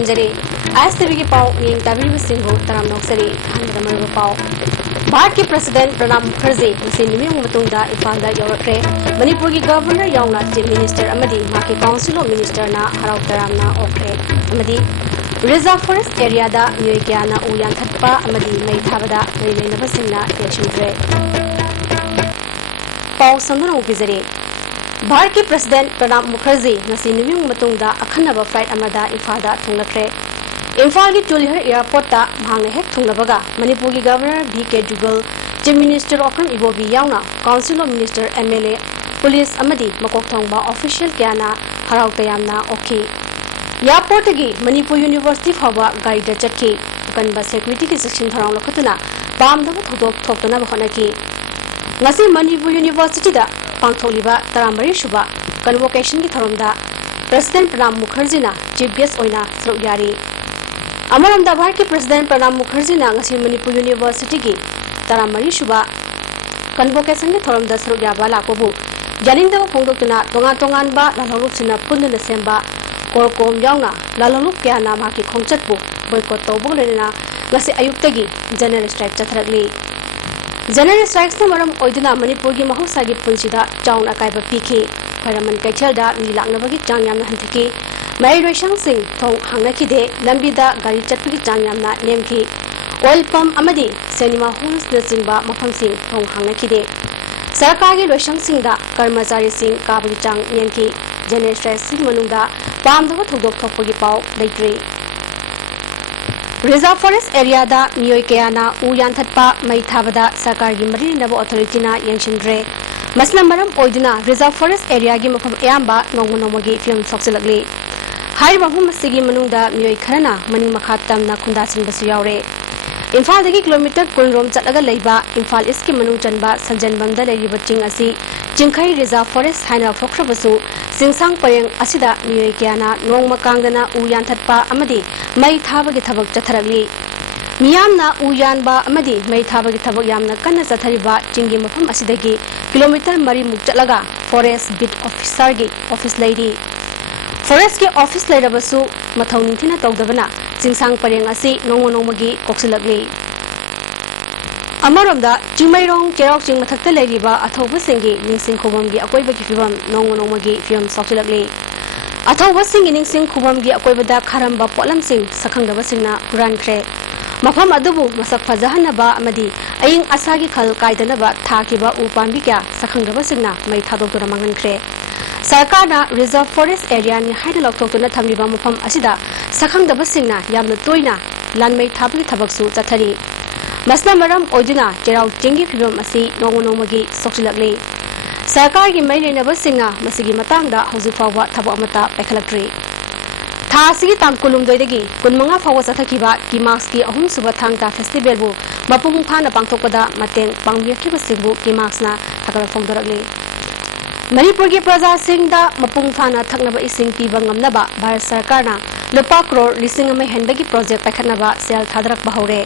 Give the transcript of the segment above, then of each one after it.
खुलुमजरी ISTV की पाव नियंग ताबीब सिंह तराम नौसरी हांदरमर पाव भारत के प्रेसिडेंट प्रणब मुखर्जी मसी निमिंग मतुंगदा इफालदा यौरक्रे मणिपुर की गवर्नर यावना चीफ मिनिस्टर अमदी माकी काउंसिल ऑफ मिनिस्टर ना हराव तरामना ओक्रे अमदी रिजर्व फॉरेस्ट एरिया दा मियोय क्याना उ यानथत्पा अमदी मई थाबदा मई लेनबसिंगना यक्षिंद्रे पाव संदुन उपिजरे भारत के प्रेसिडेंट प्रणब मुखर्जी मसी निमिंग मतुंगदा अखन्नबा फ्लाइट अमदा इफादा थुंगलक्रे इम्फाल की टुलिहर एयरपोर्ट भांग हेक थुंगलबगा मणिपुर की governor V K Duggal chief minister Okram Ibobi यावना council of minister MLA police अमदी मकोक थोंगबा ऑफिशियल क्याना हराव तयामना ओखी एयरपोर्ट की मणिपुर यूनिवर्सिटी फावा गाड़ी चटकी कनबा सिक्योरिटी की सेक्शन थराव लखतुना पामदब थोदोक थोक्तनब होनकी ngasi मणिपुर यूनिवर्सिटी दा पांथोलिबा तरामरी सुबा कन्वोकेशन की थरमदा प्रेसिडेंट प्रणब मुखर्जी ना चीफ गेस्ट ओइना सरुक यारी अमरमदा भारत के प्रेसिडेंट प्रणब मुखर्जी ना ngasi मणिपुर यूनिवर्सिटी की तरामरी सुबा कन्वोकेशन की थरमदा सरुक याबा लाकोबु जानिंगदब फोंदोक्तुना तोंगान तोंगानबा लालहलुकसिना पुन्नना सेंबा कोरकोम यावना लालहलुक क्याना माकी खोंगचतबु बोयकॉट तौबु लेना ngasi अयुक्तगी जनरल स्ट्राइक चथरकली जनरल स्ट्राइक्स ने मरम ओइदुना मणिपुर की महोत्सव की पुंसीदा चाउन अकायबा पीखी खरमन कैथलदा मी लाकनबगी चांग यामना हंथकी मई रोइशंग सिंह थोंग हांगनखिदे लंबीदा गाड़ी चटपगी चांग यामना नेमखी ऑयल पंप अमदी सिनेमा हॉल्स नचिंबा मफम सिंह थोंग हांगनखिदे सरकार की रोइशंग सिंहदा कर्मचारी सिंह काबगी चांग नेमखी जनरल स्ट्राइक्स सिंह मनुंगदा पामदब थोदोक थोकपगी पाव लेट्री रिजर्व फॉरेस्ट एरिया दा मियोय क्याना उ यानथत्पा मई थाबदा सरकार की मरी नब अथॉरिटीना यंगशिंद्रे मसला मरम ओइदुना रिजर्व फॉरेस्ट एरिया की मफम अयाम्बा नोंगमनोमगी फिल्म सोक्सिलगली हाइबा मसिगी मनुंगदा मियोय खरना मनिंग मखा तमना खुंदासिंबसु यावरे इम्फालदगी किलोमीटर कुलरोम चटलगा लेबा इम्फाल ईस्ट की मनुंग चनबा संजनबमदा लेरिबा चिंग असि चिंखै रिजर्व फॉरेस्ट हाइना फोख्रबसु सिंगसांग परेंग असिदा मियोय क्याना नोंगमा कांगदना उ यानथत्पा अमदी मई थाबगी थबक चथरगली मियामना उ यानबा अमदी मई थाबगी थबक यामना कन्ना चथरिबा चिंगी मफम असिदगी किलोमीटर मरी मुक चटलगा फॉरेस्ट बिट ऑफिसर की ऑफिस लेरी फॉरेस्ट के ऑफिस लेरबसु मथौ निंथिना तौदबना सिंगसांग परेंग असि नोंगमनोंगगी कोक्सिलगली अमरमदा चिंगमैरोंग चेराव चिंग मथक्ता लेरिबा अथौबसिंगी निंसिंग खोबमगी अकोइबगी फिबम नोंगमनोंगगी फिल्म सोक्सिलगली अथौबसिंगी निंसिंग खोबमगी अकोइबदा खरंबा पोलमसिंग सखंगबसिंगना हुरानख्रे मफम अदुबु मसक फजहनबा अमदी अयिंग असागी खल कायदनबा थाकिबा उपांबी क्या सखंगबसिंगना मई थादोक्तुना मंगनख्रे सरकारना रिजर्व फॉरेस्ट एरिया नि हाइना लौथोक्तुना थमलिबा मफम असिदा सखंगदबसिंगना यामना तोइना लानमई थाबगी थबकसु चथरी मसला मरम ओइदुना चेराव चिंगी फिबम असि नोंगमनोंगगी सोक्सिलगली सरकार की मई लेनबसिंगना मसिगी मतांगदा हौजिक फावबा थबक अमता पैखलक्ट्री था असिगी ताम कुलुमदोइदगी कुनमंगा फावबा चथखिबा किमाक्स की अहुम सुबा थांगता फेस्टिवल मपुंग फाना पांगथोकपदा मतेंग पांगबिरखिबसिंगबु किमाक्सना थगल फोंदोरगली मणिपुर की प्रजा सिंगदा मपुंग फाना थकनबा इसिंग पीबा ngamnaba भारत सरकारना लुपा करोड़ लिसिंग अमा हेनबगी प्रोजेक्ट पैखनबा सेल थादरकबा हौरे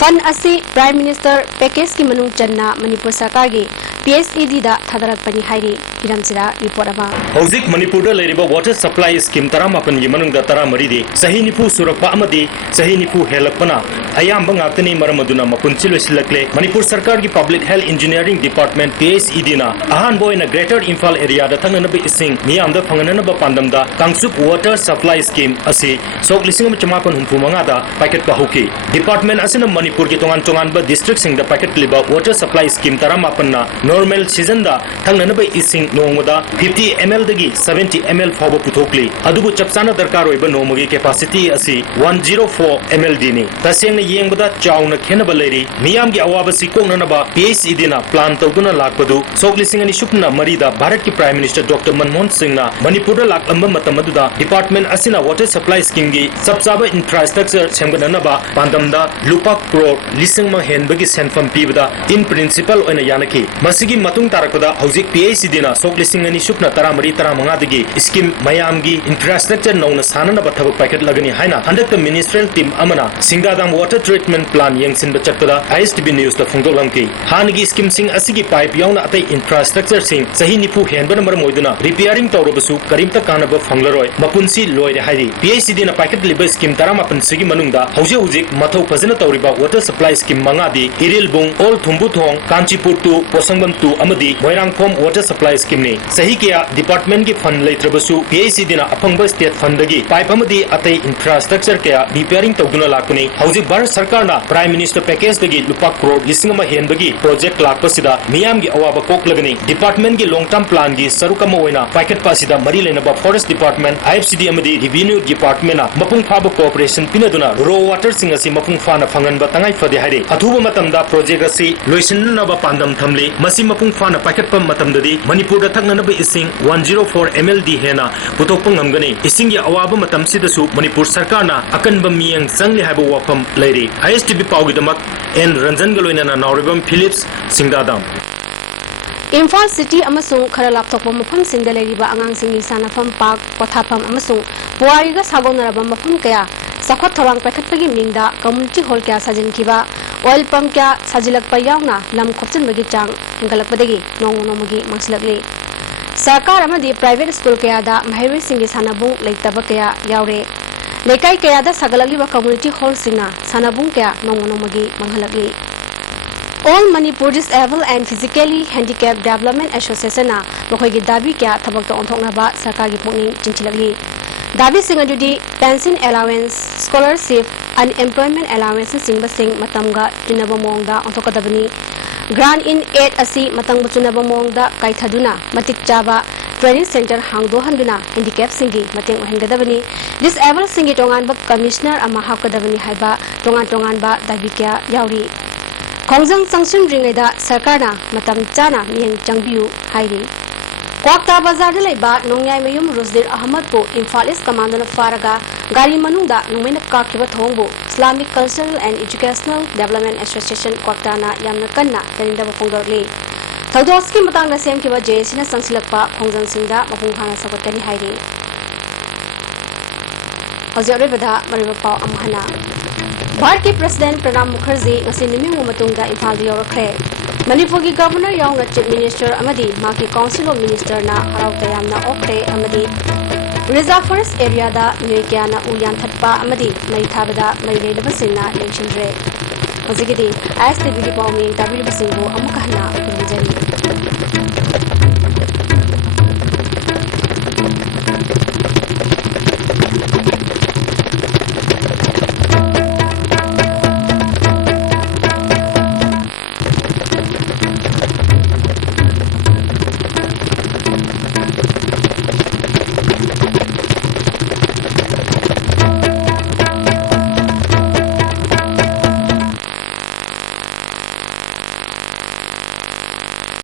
फंड असि प्राइम मिनिस्टर पैकेज की मनुंग चन्ना मणिपुर सरकार की PSED दा थादरकपनी हाइरी इरमसिरा रिपोर्ट अमा हौजिक मणिपुर दा लेरिबा वाटर सप्लाई स्कीम 18 की मनुंग दा 13 दे सही निफु सुरकपा अमदी सही निफु हेलकपना अयाम्बा ngaktani मरमदुना मपुंचि लोसिलकले मणिपुर सरकार की public health engineering department PSED ना अहान बोयना ग्रेटर इंफाल एरिया दा थंगनबे इसिंग मियामदा फंगननबा पांदमदा कांगसुप वाटर सप्लाई स्कीम असि सोक लिसिंग चमापन हुंफुमंगा दा पैकेट का होकी डिपार्टमेंट असिना मणिपुर की तोंगान तोंगानबा डिस्ट्रिक्ट सिंग दा पैकेट लिबा वाटर सप्लाई स्कीम 18 ना नॉर्मल सीजन दा थंगनबे इसिंग नोंगदा 50 ml दगी 70 ml फावबा पुथोकली अदुबु चपसाना दरकार होइबा नोमगी कैपेसिटी असि 104 ml दिनी तसेंगना येंगबदा चाउना खेनबा लेरी मियाम की अवाबसी कोंगनबा PSED ना प्लान तौदुना लाकबदु सोकलिसिंग अनि सुपना मरीदा भारत की prime minister doctor Manmohan Singh ना मणिपुर लाकलंबा मतमदुदा डिपार्टमेंट असिना वाटर सप्लाई स्कीम की सबसाबा इंफ्रास्ट्रक्चर सेमगननबा पांदमदा लुपा करोड़ लिसिंग मा हेनबगी सेनफम पीबदा इन प्रिंसिपल ओइना यानकी मसिगी मतुंग तारकदा हौजिक PSED ना sok lising ani sukna taramari taramangadagi scheme mayamgi infrastructure nauna sanana bathabak packet lagani haina handakta ministerial team amana Singdadam water treatment plan yengsin bachatpada ISTB news da phongdolamki hanigi scheme sing asigi pipe yauna atai infrastructure sing sahi nipu henbana maram oiduna repairing tawrabasu karimta kanaba phanglaroi mapunsi loire hairi PICD na packet liba scheme taramapan sigi manungda hujik mathau fazana tawriba water supply scheme mangadi Irilbung All Thumbuthong Kanchipur to Posangbam to Amadi Moirangkhom water supply scheme ni sahi kya department ki fund leitrabasu PICD na apangba state fund dagi pipe amadi atai infrastructure kya repairing tawduna lakuni hujik Bharat Sarkar na Prime Minister package dagi lupa crore lisingama henbagi project lakpasida miyam gi awaba koklagani department gi long term plan gi sarukama oina packet pasida mari lenaba forest department IFCD amadi revenue department na mapung phaba cooperation pinaduna raw water sing asi mapung phana phangan ba tangai phade haire athuba matamda project asi loisinna ba pandam thamli masi mapung phana packet pam matamdadi Manipur da thaknana ba ising 104 mld hena putokpang ngamgani ising ya awaba matam sidasu Manipur Sarkar na akan ba miyang sangli haba wafam lairi ISTB pawgi damak N Ranjan galoina na Nauribam Phillips Singdadam Imphal City amasung khara laptokpa mafam singda leiriba angang singi sanafam park pothapam amasung puariga sagonaraba mafam kaya sakhwat thorang pakhatpagi mingda community hall kya sajinkiba oil pump kya sajilakpa yauna lam khopchinbagi chang hingalakpadagi nongmagi mangsilakli sarkar amadi private school kaya da mahairoi singi sanabung leitaba kaya yaure lekai kaya da sagalaliba community hall singna sanabung kaya nongmagi manghalakli All Manipur Disabled and Physically Handicapped Development Association na mokhoi dabi kya thabak to onthokna ba sarkar gi pungning chinchilakli dabi sing adudi pension allowance scholarship unemployment allowance sing basing matamga tinaba mongda onthokadabani grant in aid asi matang buchunaba mongda kaithaduna matik chaba training center hangdo handuna handicap singi mateng ohengadabani disabled singi tongan ba commissioner ama hakadabani haiba tongan ba dabi kya yauri Kongjang Sangsung Ringeda Sarkarna Matam Chana Miyang Changbiu Hairi Kwakta Bazar de Leba Nongyai Mayum Rusdir Ahmad ko Imphal East Commandant Faraga Gari Manungda Nungmena Kakiba Thongbo Islamic Cultural and Educational Development Association Kwaktana Yamna Kanna Karindaba Phongdorli Thaudoski Matangna Semkiba Jesina Sangsilakpa Kongjang Singda Mapungkhana Sabatkani Hairi Hozyoribada Maribapau Amhana Bharat ki President Pranab Mukherjee ngasi niming matungda Imphal da yorakre Manipur ki Governor yauna Chief Minister amadi maki Council of Minister na harau tayamna okre amadi Reserve Forest area da Mirikyana uyan thatpa amadi mai thabada mai leilaba singna lengchindre Hozigidi ISTB ki pawmi dabiri basingbo amukahna kurjani